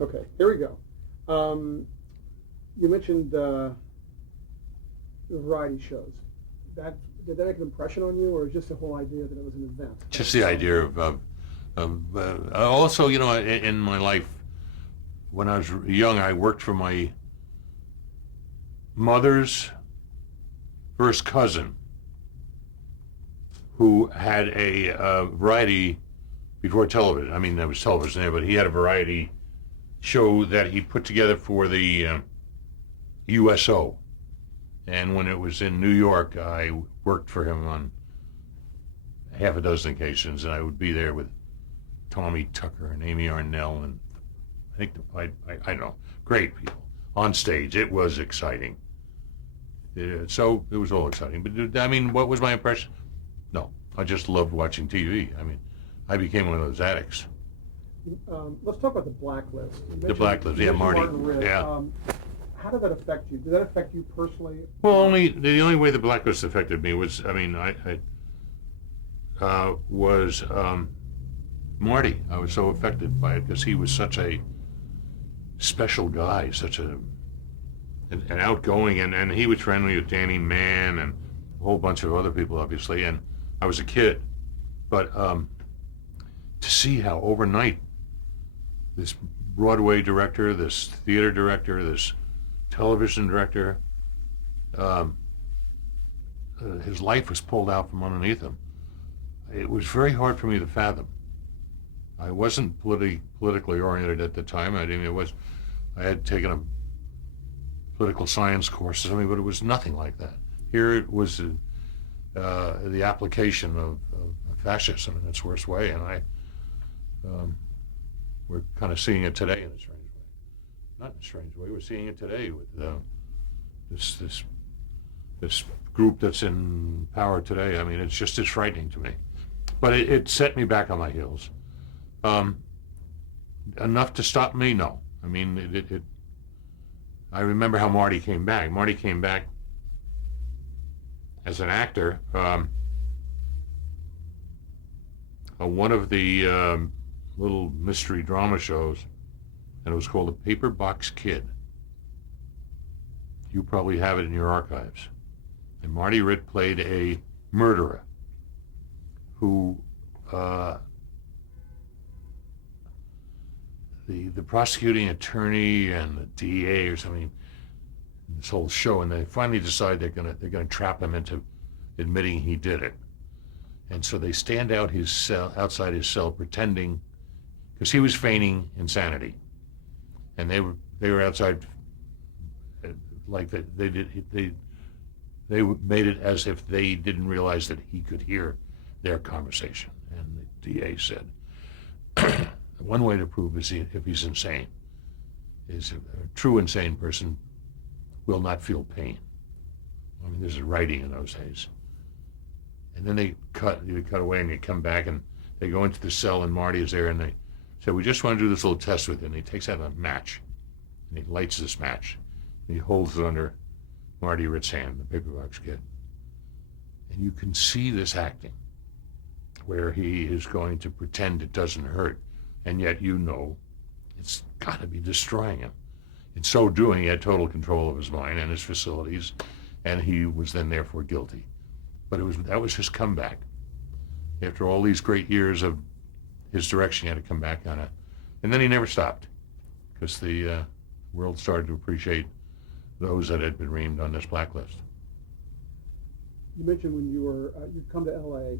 Okay, here we go. You mentioned the variety shows. That did that make an impression on you, or just the whole idea that it was an event? Just the idea also, in my life, when I was young, I worked for my mother's first cousin, who had a variety before television. I mean, there was television there, but he had a variety show that he put together for the USO. And when it was in New York, I worked for him on half a dozen occasions, and I would be there with Tommy Tucker and Amy Arnell, and I think I don't know, great people on stage. It was exciting. So it was all exciting. But I mean, what was my impression? No, I just loved watching TV. I mean, I became one of those addicts. Let's talk about the Blacklist. The Blacklist, yeah, Marty. Ritt. Yeah. How did that affect you? Did that affect you personally? Well, the only way the Blacklist affected me was, I mean, was Marty. I was so affected by it because he was such a special guy, such an outgoing, and he was friendly with Danny Mann and a whole bunch of other people, obviously. And I was a kid, but to see how overnight this Broadway director, this theater director, this television director, his life was pulled out from underneath him. It was very hard for me to fathom. I wasn't politically oriented at the time. I had taken a political science course or something, but it was nothing like that. Here it was the application of fascism in its worst way, and we're kind of seeing it today in a strange way. Not in a strange way. We're seeing it today with this group that's in power today. I mean, it's just as frightening to me. But it set me back on my heels. Enough to stop me? No. I mean, I remember how Marty came back. Marty came back as an actor. One of the little mystery drama shows, and it was called The Paper Box Kid. You probably have it in your archives. And Marty Ritt played a murderer who the prosecuting attorney and the DA or something, this whole show, and they finally decide they're gonna trap him into admitting he did it. And so they stand outside his cell pretending, because he was feigning insanity, and they were outside like they made it as if they didn't realize that he could hear their conversation. And the DA said, one way to prove if he's insane is a true insane person will not feel pain. I mean, there's a writing in those days. And then you cut away and you come back and they go into the cell and Marty is there and they say, we just want to do this little test with you. And he takes out a match and he lights this match and he holds it under Marty Ritt's hand, the Paper Box Kid. And you can see this acting where he is going to pretend it doesn't hurt, and yet it's got to be destroying him. In so doing, he had total control of his mind and his facilities, and he was then therefore guilty. But that was his comeback. After all these great years of his direction, he had to come back on it. And then he never stopped, because the world started to appreciate those that had been reamed on this blacklist. You mentioned when you'd come to L.A.,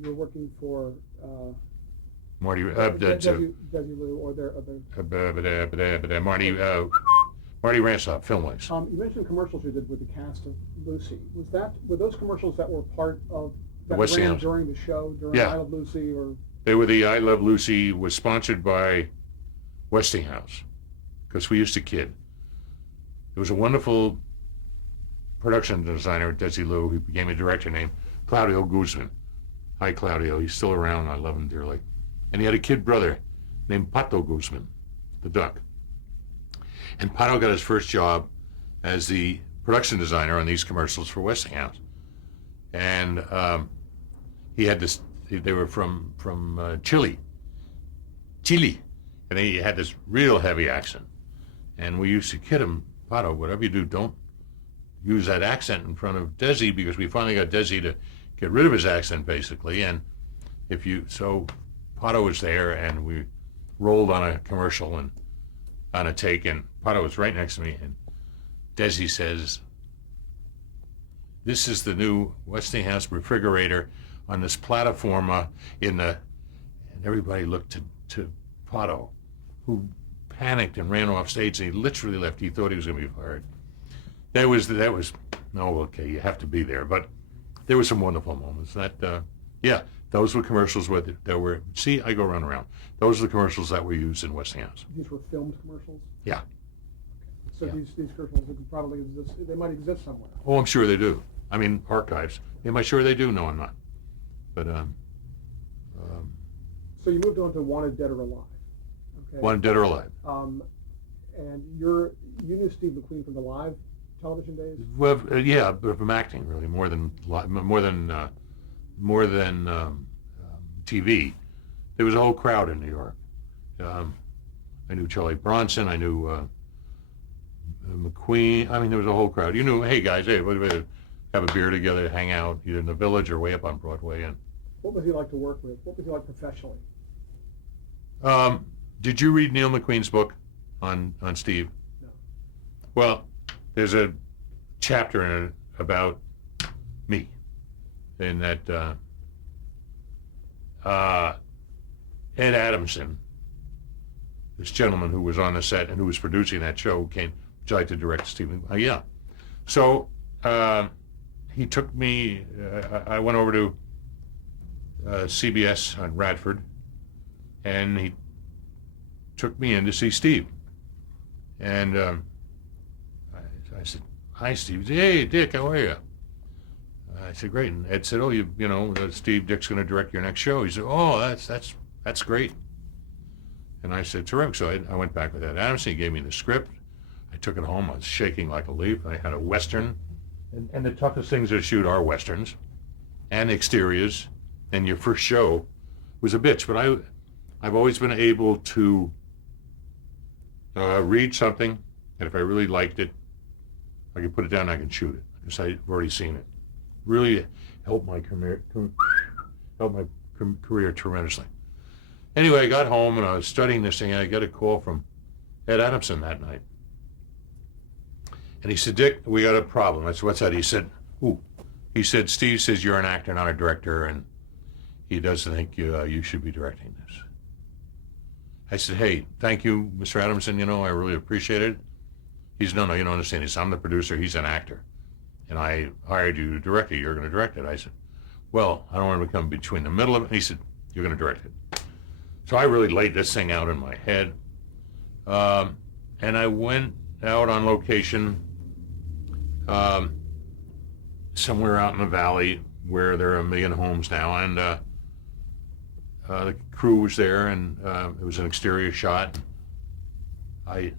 you were working for Marty, Desi Lou or their other... Marty Ransoff, Filmways. You mentioned commercials you did with the cast of Lucy. Were those commercials that were part of that ran during the show, during I Love Lucy, or? They were the I Love Lucy was sponsored by Westinghouse, because we used to kid. There was a wonderful production designer at Desi Lou who became a director named Claudio Guzman. Hi, Claudio. He's still around. I love him dearly. And he had a kid brother named Pato Guzman, the duck. And Pato got his first job as the production designer on these commercials for Westinghouse. And he had this, they were from Chile. And and he had this real heavy accent. And we used to kid him, Pato, whatever you do, don't use that accent in front of Desi, because we finally got Desi to get rid of his accent, basically. And so Pato was there, and we rolled on a commercial and on a take, and Pato was right next to me, and Desi says, "This is the new Westinghouse refrigerator on this plataforma in the," and everybody looked to Pato, who panicked and ran off stage, and he literally left. He thought he was going to be fired. That was no, okay, you have to be there. But there were some wonderful moments. Those were commercials that were, see, I go around. Those are the commercials that were used in Westinghouse. These were filmed commercials? Yeah. So these commercials could probably exist, they might exist somewhere. Oh, I'm sure they do. I mean, archives. Am I sure they do? No, I'm not. But, so you moved on to Wanted Dead or Alive. Okay. Wanted Dead or Alive. And you knew Steve McQueen from the live television days? Well, yeah, but from acting, really, more than TV. There was a whole crowd in New York. I knew Charlie Bronson. I knew McQueen. I mean, there was a whole crowd. You knew, hey guys, hey, we'll have a beer together, hang out, either in the Village or way up on Broadway. And what was he like to work with? What was he like professionally? Did you read Neil McQueen's book on Steve? No. Well, there's a chapter in it about me, in that Ed Adamson, this gentleman who was on the set and who was producing that show, came, would you like to direct Steve? Yeah. So he took me, I went over to CBS on Radford, and he took me in to see Steve. And I said, "Hi, Steve." He said, "Hey, Dick, how are you?" I said, "Great." And Ed said, "Oh, Steve, Dick's going to direct your next show." He said, "Oh, that's great." And I said, "Terrific." So I went back with Ed Adamson. He gave me the script. I took it home. I was shaking like a leaf. I had a Western. And the toughest things to shoot are Westerns and exteriors. And your first show was a bitch. But I've always been able to read something, and if I really liked it, I can put it down and I can shoot it, because I've already seen it. Really helped my career tremendously. Anyway, I got home and I was studying this thing, and I got a call from Ed Adamson that night. And he said, "Dick, we got a problem." I said, "What's that?" He said, "Ooh." He said, "Steve says you're an actor, not a director, and he doesn't think you should be directing this." I said, "Hey, thank you, Mr. Adamson, I really appreciate it." He said, "No, you don't understand. He said, I'm the producer, he's an actor. And I hired you to direct it, you're going to direct it." I said, "Well, I don't want to become between the middle of it." He said, "You're going to direct it." So I really laid this thing out in my head. And I went out on location somewhere out in the valley where there are 1 million homes now. And the crew was there, and it was an exterior shot. I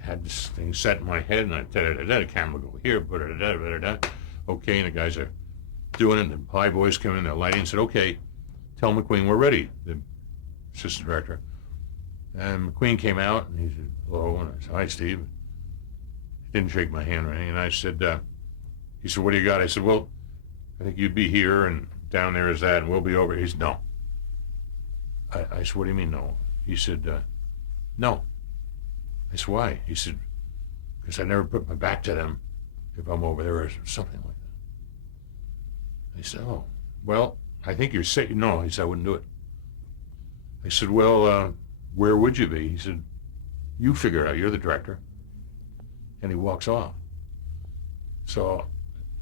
had this thing set in my head, and the camera go here, okay, and the guys are doing it, and the high boys come in, they're lighting, and said, "Okay, tell McQueen we're ready," the assistant director. And McQueen came out, and he said, "Hello," and I said, "Hi, Steve." He didn't shake my hand or anything, and I said, he said, "What do you got?" I said, "Well, I think you'd be here, and down there is that, and we'll be over." He said, "No." I said, "What do you mean, no?" He said, "No." I said, "Why?" He said, "Because I never put my back to them if I'm over there," or something like that. I said, "Oh, well, I think you're safe." No, he said, "I wouldn't do it." I said, "Well, where would you be?" He said, "You figure it out. You're the director." And he walks off. So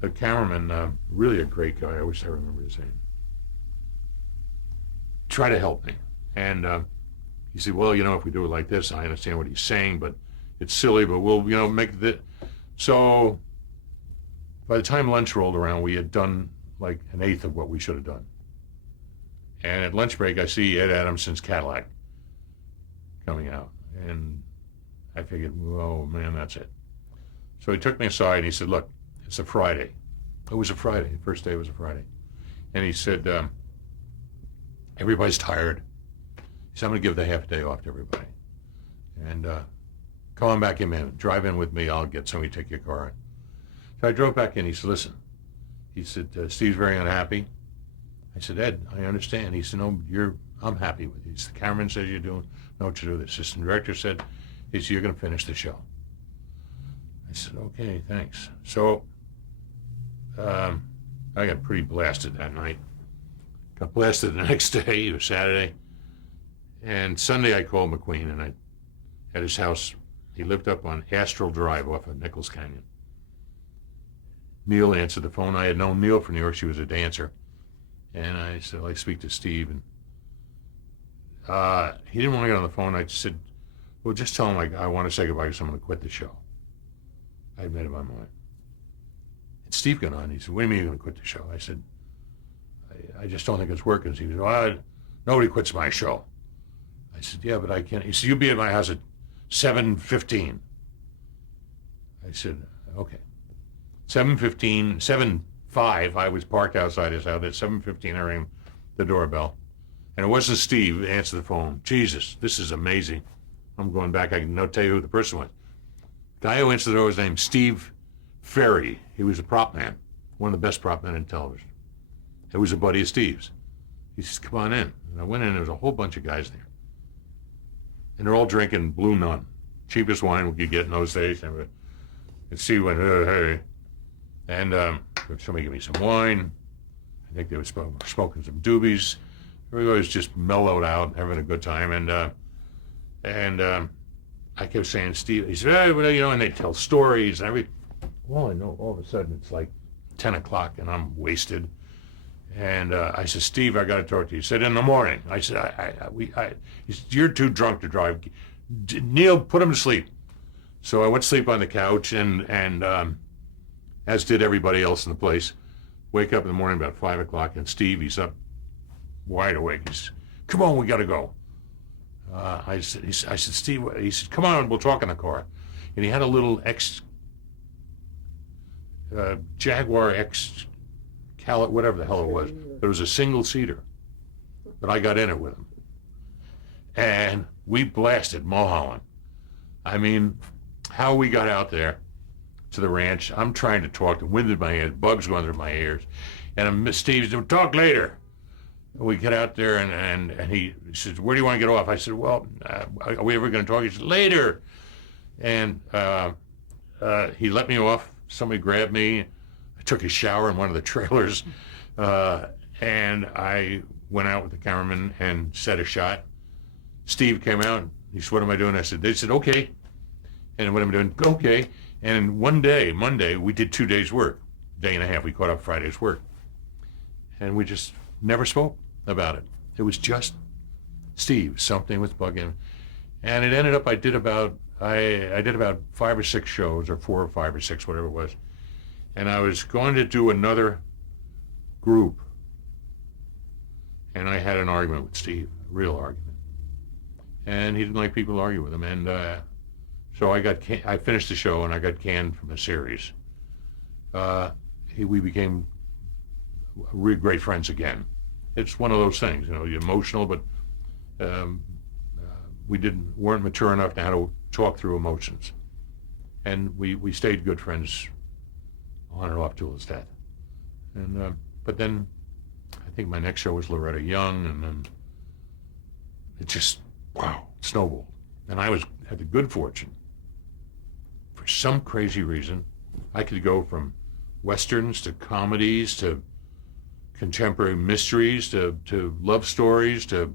the cameraman, really a great guy, I wish I remember his name, tried to help me. And he said, "Well, if we do it like this, I understand what he's saying, but it's silly, but we'll, make the..." So by the time lunch rolled around, we had done like 1/8 of what we should have done. And at lunch break, I see Ed Adamson's Cadillac coming out. And I figured, oh man, that's it. So he took me aside and he said, "Look, it's a Friday." It was a Friday. The first day was a Friday. And he said, "Everybody's tired." He said, I'm going to give the half day off to everybody. And come on back in, man. Drive in with me. I'll get somebody to take your car in. So I drove back in. He said, listen. He said, Steve's very unhappy. I said, Ed, I understand. He said, no, I'm happy with you. The cameraman says you're doing what you do. The assistant director said, he said, you're going to finish the show. I said, okay, thanks. So I got pretty blasted that night. Got blasted the next day. It was Saturday. And Sunday I called McQueen, and I at his house. He lived up on Astral Drive off of Nichols Canyon. Neil answered the phone. I had known Neil from New York. She was a dancer. And I said, I speak to Steve. And he didn't want to get on the phone. I said, well, just tell him I want to say goodbye because I'm going to quit the show. I made up my mind. And Steve got on. He said, what do you mean you're going to quit the show? I said, I just don't think it's working. He said, well, nobody quits my show. I said, yeah, but I can't. He said, you'll be at my house at 7:15. I said, okay. 7:15, 7:05, I was parked outside his house. At 7:15, I rang the doorbell. And it wasn't Steve who answered the phone. Jesus, this is amazing. I'm going back. I can now tell you who the person was. The guy who answered the door was named Steve Ferry. He was a prop man, one of the best prop men in television. It was a buddy of Steve's. He says, come on in. And I went in, and there was a whole bunch of guys there. And they're all drinking Blue Nun, cheapest wine we could get in those days. And Steve went, hey. And somebody gave me some wine. I think they were smoking some doobies. Everybody was just mellowed out, having a good time. And I kept saying, Steve, he said, hey, well, and they tell stories. And well, I know, all of a sudden it's like 10 o'clock and I'm wasted. And I said, Steve, I got to talk to you. He said, in the morning. I said, he said, you're too drunk to drive. Neil, put him to sleep. So I went to sleep on the couch, and as did everybody else in the place. Wake up in the morning about 5 o'clock, and Steve, he's up wide awake. He's, come on, we got to go. I said, Steve, he said, come on, we'll talk in the car. And he had a little Jaguar X, whatever the hell it was. But it was a single-seater. But I got in it with him. And we blasted Mulholland. I mean, how we got out there to the ranch, I'm trying to talk, the wind in my ears, bugs going through my ears. And Steve's doing, talk later. We get out there, and he says, where do you want to get off? I said, well, are we ever going to talk? He said, later. And he let me off. Somebody grabbed me. I took a shower in one of the trailers, and I went out with the cameraman and set a shot. Steve came out. He said, what am I doing? I said, they said, okay. And what am I doing? Okay. And one day, Monday, we did 2 days' work. Day and a half. We caught up Friday's work. And we just never spoke about it. It was just Steve. Something was bugging him. And it ended up, I did about 5 or 6 shows, or 4 or 5 or 6, whatever it was. And I was going to do another group. And I had an argument with Steve, a real argument. And he didn't like people to argue with him. And so I finished the show, and I got canned from the series. We became great friends again. It's one of those things, you're emotional, but we weren't mature enough to how to talk through emotions. And we stayed good friends on and off till his death. And but then I think my next show was Loretta Young, and then it just, wow, snowballed. And I had the good fortune, for some crazy reason, I could go from westerns to comedies to contemporary mysteries to love stories to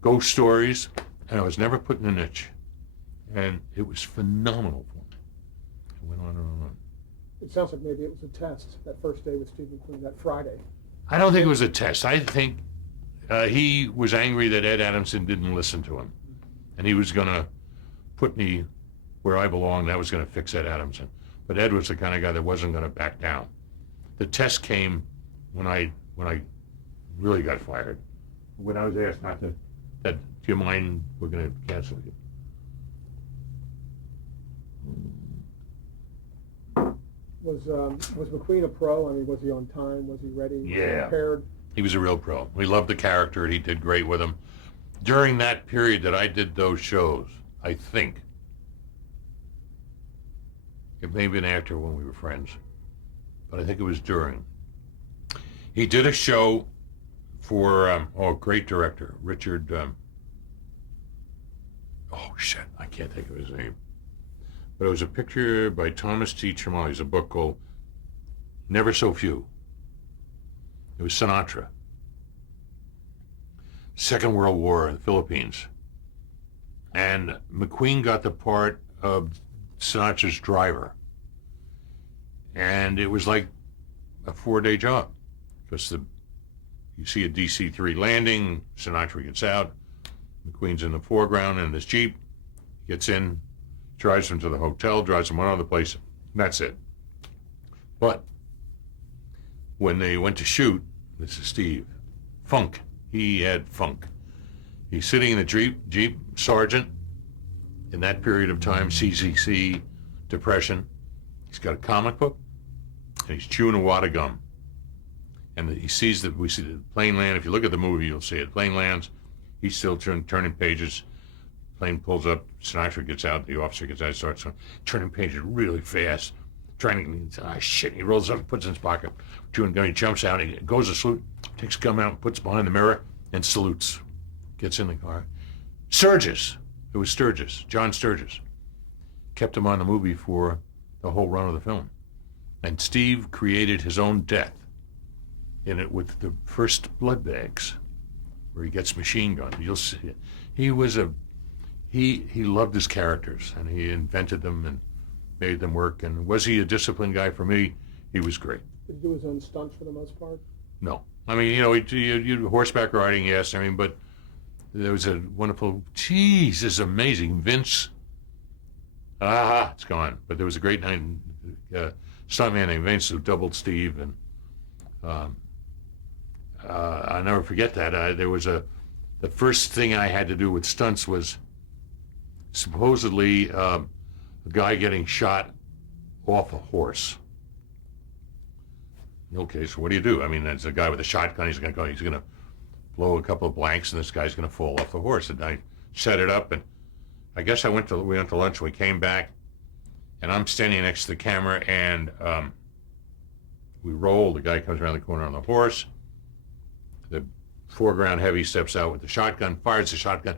ghost stories, and I was never put in a niche. And it was phenomenal for me. It went on and on and on. It sounds like maybe it was a test, that first day with Steve McQueen, that Friday. I don't think it was a test. I think he was angry that Ed Adamson didn't listen to him. And he was going to put me where I belonged. That was going to fix Ed Adamson. But Ed was the kind of guy that wasn't going to back down. The test came when I really got fired. When I was asked not to, do you mind, we're going to cancel you. Was McQueen a pro? I mean, was he on time? Was he ready? Was he prepared? He was a real pro. We loved the character, and he did great with him. during that period that I did those shows, I think. It may have been after when we were friends, but I think it was during. He did a show for, great director, Richard, I can't think of his name. But it was a picture by Thomas T. Tremolli. It's a book called Never So Few. It was Sinatra. Second World War in the Philippines. And McQueen got the part of Sinatra's driver. And it was like a 4-day job. Because you see a DC-3 landing, Sinatra gets out, McQueen's in the foreground in his Jeep, gets in, drives him to the hotel, drives him one other place, and that's it. But when they went to shoot, this is Steve, funk. He had funk. He's sitting in the Jeep, sergeant, in that period of time, CCC, Depression. He's got a comic book, and he's chewing a wad of gum. And we see the plane land. If you look at the movie, you'll see it. Plane lands. He's still turning pages. Plane pulls up. Sinatra gets out. The officer gets out. Starts turning pages really fast. He rolls up, puts it in his pocket. Chewing gum. He jumps out. He goes to salute. Takes gum out, puts it behind the mirror, and salutes. Gets in the car. Sturgis. It was Sturgis. John Sturgis. Kept him on the movie for the whole run of the film. And Steve created his own death in it with the first blood bags, where he gets machine gunned. You'll see it. He loved his characters, and he invented them and made them work. And was he a disciplined guy? For me, he was great. Did he do his own stunts for the most part? No. I mean, you horseback riding, yes. I mean, but there was a wonderful, this is amazing. Vince, it's gone. But there was a great stuntman named Vince who doubled Steve, and I'll never forget that. There was the first thing I had to do with stunts was supposedly a guy getting shot off a horse. Okay, so what do you do? I mean, there's a guy with a shotgun. He's going to blow a couple of blanks, and this guy's going to fall off the horse. And I set it up, and I guess we went to lunch. We came back, and I'm standing next to the camera, and we roll. The guy comes around the corner on the horse. The foreground heavy steps out with the shotgun, fires the shotgun,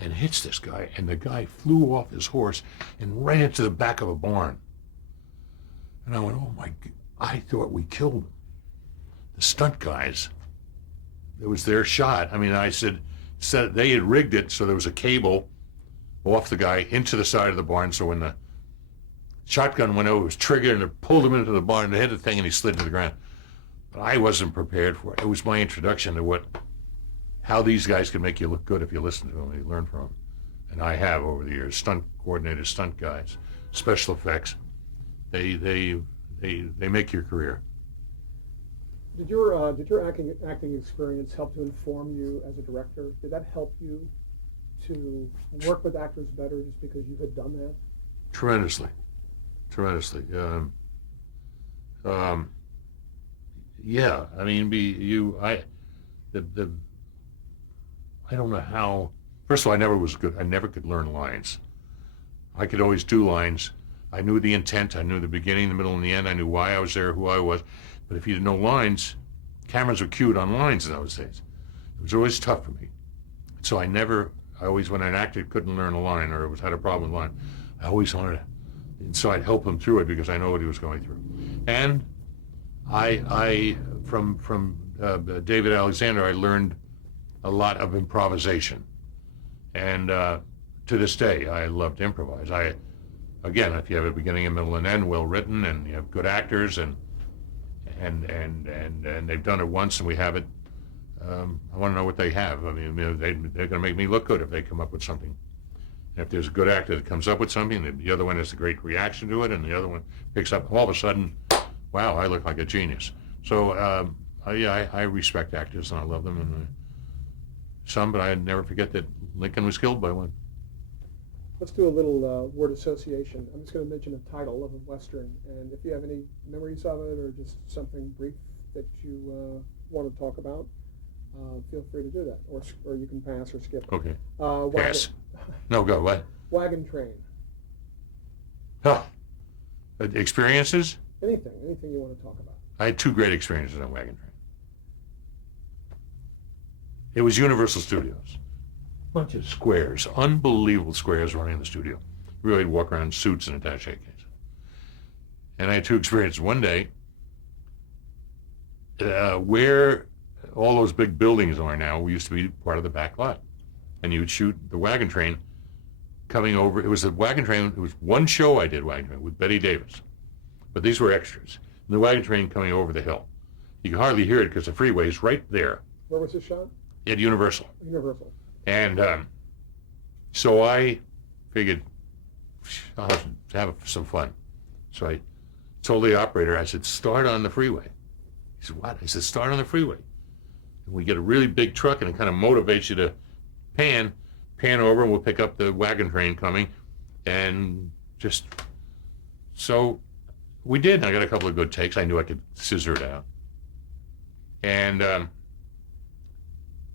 and hits this guy. And the guy flew off his horse and right into the back of a barn. And I went, oh my God, I thought we killed him. The stunt guys, it was their shot. I mean, I said they had rigged it so there was a cable off the guy into the side of the barn. So when the shotgun went over, it was triggered, and it pulled him into the barn, and hit the thing, and he slid to the ground. But I wasn't prepared for it. It was my introduction to how these guys can make you look good if you listen to them and you learn from them. And I have over the years. Stunt coordinators, stunt guys, special effects. They make your career. Did your acting experience help to inform you as a director? Did that help you to work with actors better just because you had done that? Tremendously. Yeah, I mean, I don't know how. First of all, I never could learn lines. I could always do lines. I knew the intent. I knew the beginning, the middle, and the end. I knew why I was there, who I was. But if you didn't know lines, cameras were cued on lines in those days. It was always tough for me. So I always, when an actor couldn't learn a line or had a problem with a line, I always wanted to. And so I'd help him through it because I know what he was going through. And from David Alexander, I learned a lot of improvisation. And to this day, I love to improvise. Again, if you have a beginning, a middle, and end well written, and you have good actors, and they've done it once, and we have it. I want to know what they have. I mean, they're going to make me look good if they come up with something. And if there's a good actor that comes up with something, the other one has a great reaction to it, and the other one picks up. All of a sudden, wow, I look like a genius. So I respect actors, and I love them, and some, but I never forget that Lincoln was killed by one. Let's do a little word association. I'm just going to mention a title of a Western, and if you have any memories of it or just something brief that you want to talk about, feel free to do that, or you can pass or skip. Okay. Wagon, Pass. No, go. What? wagon train. Huh. Experiences? Anything you want to talk about. I had 2 great experiences on Wagon Train. It was Universal Studios. Bunch of squares, unbelievable squares running in the studio. We really had to walk around in suits and attaché cases. And I had 2 experiences. One day, where all those big buildings are now, we used to be part of the back lot. And you would shoot the Wagon Train coming over. It was a Wagon Train. It was one show I did, Wagon Train, with Betty Davis. But these were extras. And the Wagon Train coming over the hill. You can hardly hear it because the freeway is right there Where was this shot? at Universal. Universal. And so I figured I'll have some fun. So I told the operator, I said, start on the freeway. He said, what? I said, start on the freeway. And we get a really big truck, and it kind of motivates you to pan over, and we'll pick up the Wagon Train coming. And just, so we did. I got a couple of good takes. I knew I could scissor it out. And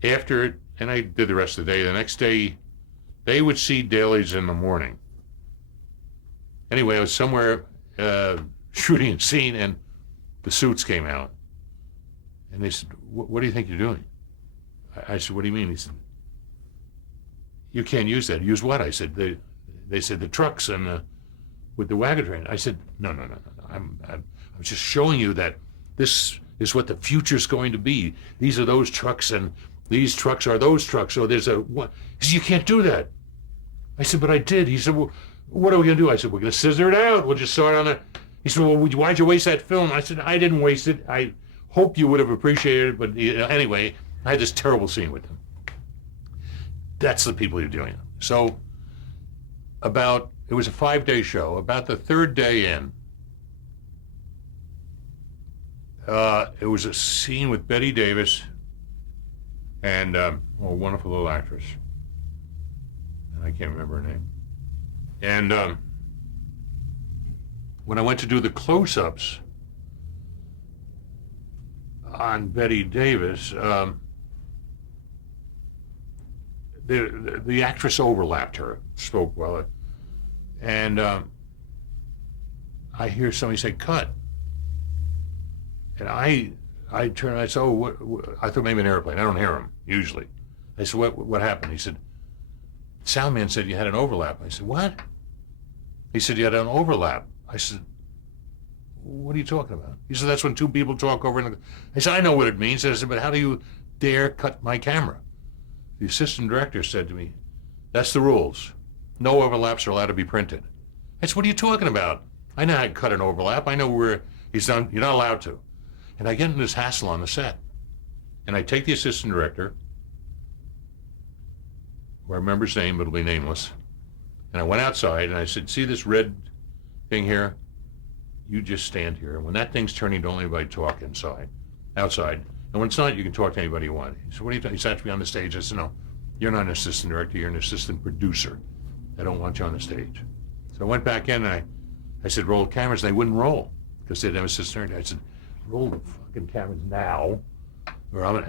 after it, and I did the rest of the day. The next day, they would see dailies in the morning. Anyway, I was somewhere shooting a scene, and the suits came out. And they said, what do you think you're doing? I said, what do you mean? He said, you can't use that. Use what? I said, they said the trucks and with the Wagon Train. I said, no. I'm just showing you that this is what the future's going to be. These are those trucks, and these trucks are those trucks. So there's a what? He said, you can't do that. I said, but I did. He said, well, what are we going to do? I said, we're going to scissor it out. We'll just start on it. He said, well, why'd you waste that film? I said, I didn't waste it. I hope you would have appreciated it. But anyway, I had this terrible scene with him. That's the people you're doing it. So it was a 5-day show. About the 3rd day in, it was a scene with Betty Davis and a wonderful little actress. And I can't remember her name. And when I went to do the close-ups on Betty Davis, the actress overlapped her, spoke well, and I hear somebody say, cut. And I turned and I said, what? I thought maybe an airplane. I don't hear them, usually. I said, what happened? He said, sound man said you had an overlap. I said, what? He said, you had an overlap. I said, what are you talking about? He said, that's when 2 people talk over. I said, I know what it means. I said, but how do you dare cut my camera? The assistant director said to me, that's the rules. No overlaps are allowed to be printed. I said, what are you talking about? I know how to cut an overlap. I know where he's done. You're not allowed to. And I get in this hassle on the set. And I take the assistant director, who I remember his name, but it'll be nameless. And I went outside and I said, see this red thing here? You just stand here. And when that thing's turning, don't let anybody talk outside. And when it's not, you can talk to anybody you want. He said, what are you doing? He sat me on the stage. I said, no, you're not an assistant director. You're an assistant producer. I don't want you on the stage. So I went back in and I said, roll the cameras. And they wouldn't roll because they didn't have an assistant director. I said, roll the fucking cameras now.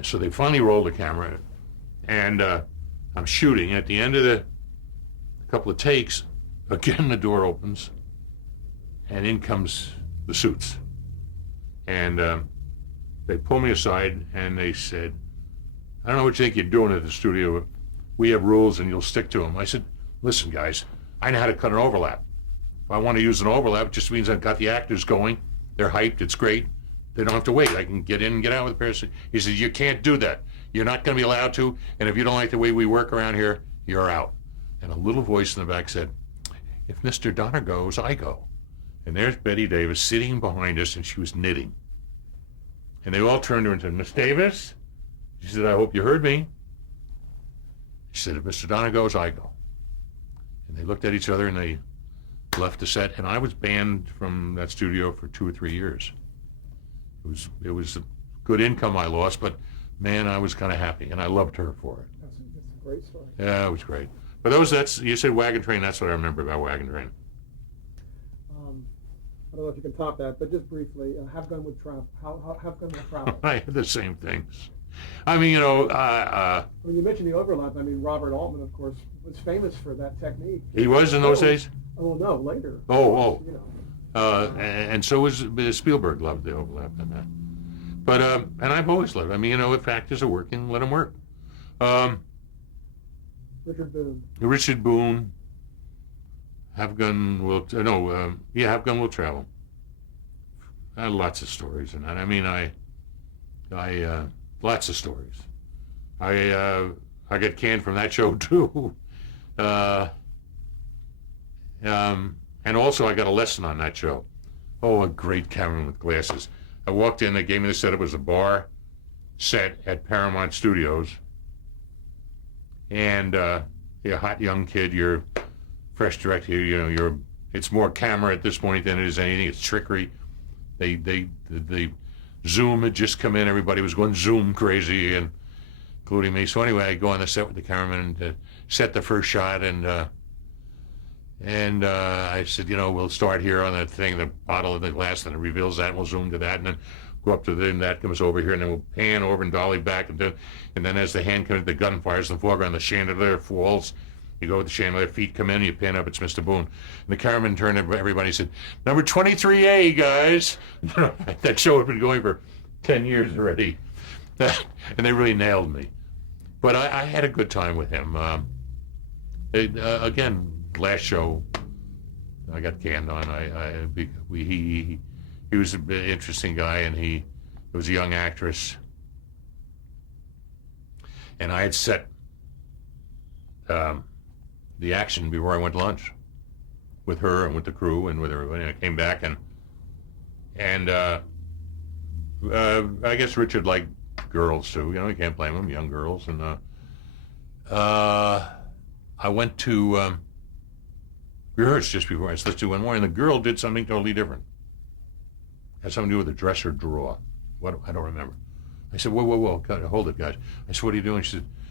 So they finally rolled the camera. And I'm shooting. At the end of the couple of takes, again, the door opens. And in comes the suits. And they pulled me aside and they said, I don't know what you think you're doing at the studio. We have rules and you'll stick to them. I said, listen, guys, I know how to cut an overlap. If I want to use an overlap, it just means I've got the actors going. They're hyped. It's great. They don't have to wait. I can get in and get out with the person. He said, you can't do that. You're not going to be allowed to. And if you don't like the way we work around here, you're out. And a little voice in the back said, if Mr. Donner goes, I go. And there's Betty Davis sitting behind us, and she was knitting. And they all turned to her and said, Miss Davis? She said, I hope you heard me. She said, if Mr. Donner goes, I go. And they looked at each other, and they left the set. And I was banned from that studio for 2 or 3 years. It was a good income I lost, but, man, I was kind of happy, and I loved her for it. That's a great story. Yeah, it was great. But you said Wagon Train, that's what I remember about Wagon Train. I don't know if you can top that, but just briefly, have gun with travel. Have gun with travel. I had the same things. I mean, When you mentioned the overlap, I mean, Robert Altman, of course, was famous for that technique. he was in those days. Oh, no, later. Oh. You know. And so was Spielberg. Loved the overlap in that. But and I've always loved. I mean, if actors are working, let them work. Richard Boone. Richard Boone. Have Gun Will Have Gun Will Travel. I had lots of stories in that. I mean, I lots of stories. I got canned from that show too. And also I got a lesson on that show. Oh, a great cameraman with glasses. I walked in, they gave me the setup. It was a bar set at Paramount Studios. And you're a hot young kid, you're fresh director, it's more camera at this point than it is anything. It's trickery. The Zoom had just come in, everybody was going Zoom crazy, and including me. So anyway, I go on the set with the cameraman and set the first shot, and I said, we'll start here on that thing, the bottle of the glass, and it reveals that, and we'll zoom to that, and then go up to them, that comes over here, and then we'll pan over and dolly back, and then as the hand comes, the gun fires in the foreground, the chandelier falls, you go with the chandelier, feet come in, you pan up, it's Mr. Boone. And the cameraman turned to everybody and said, "Number 23A, guys." That show had been going for 10 years already. And they really nailed me. But I had a good time with him. Again, last show I got canned on. He was an interesting guy, and he was a young actress. And I had set the action before I went to lunch with her and with the crew and with everybody. I came back and I guess Richard liked girls too. You can't blame him, young girls. And I went to rehearse just before I said, "Let's do one more," and the girl did something totally different. Had something to do with the dresser drawer. What, I don't remember. I said, whoa, hold it, guys. I said, "What are you doing?"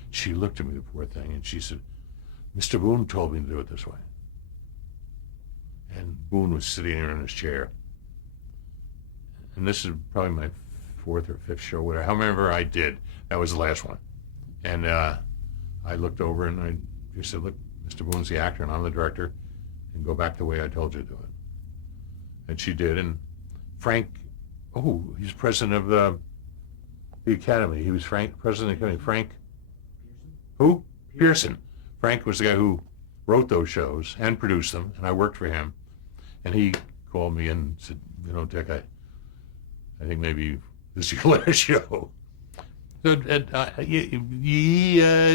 She looked at me, the poor thing, and she said, "Mr. Boone told me to do it this way." And Boone was sitting there in his chair. And this is probably my 4th or 5th show, whatever. However I did, that was the last one. And I looked over and I just said, "Look, Mr. Boone's the actor and I'm the director, and go back the way I told you to do it." And she did. And Frank, he's president of the Academy. He was president of the Academy. Frank? Who? Pearson. Frank was the guy who wrote those shows and produced them, and I worked for him. And he called me and said, "Dick, I think maybe this is your last show." So, there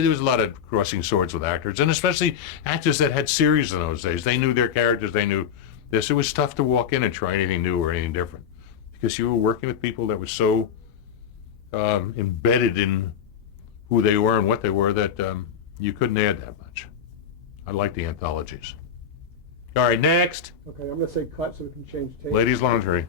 was a lot of crossing swords with actors, and especially actors that had series in those days. They knew their characters, they knew this. It was tough to walk in and try anything new or anything different, because you were working with people that were so embedded in who they were and what they were that you couldn't add that much. I like the anthologies. All right, next. Okay, I'm going to say cut so we can change tape. Ladies' lingerie.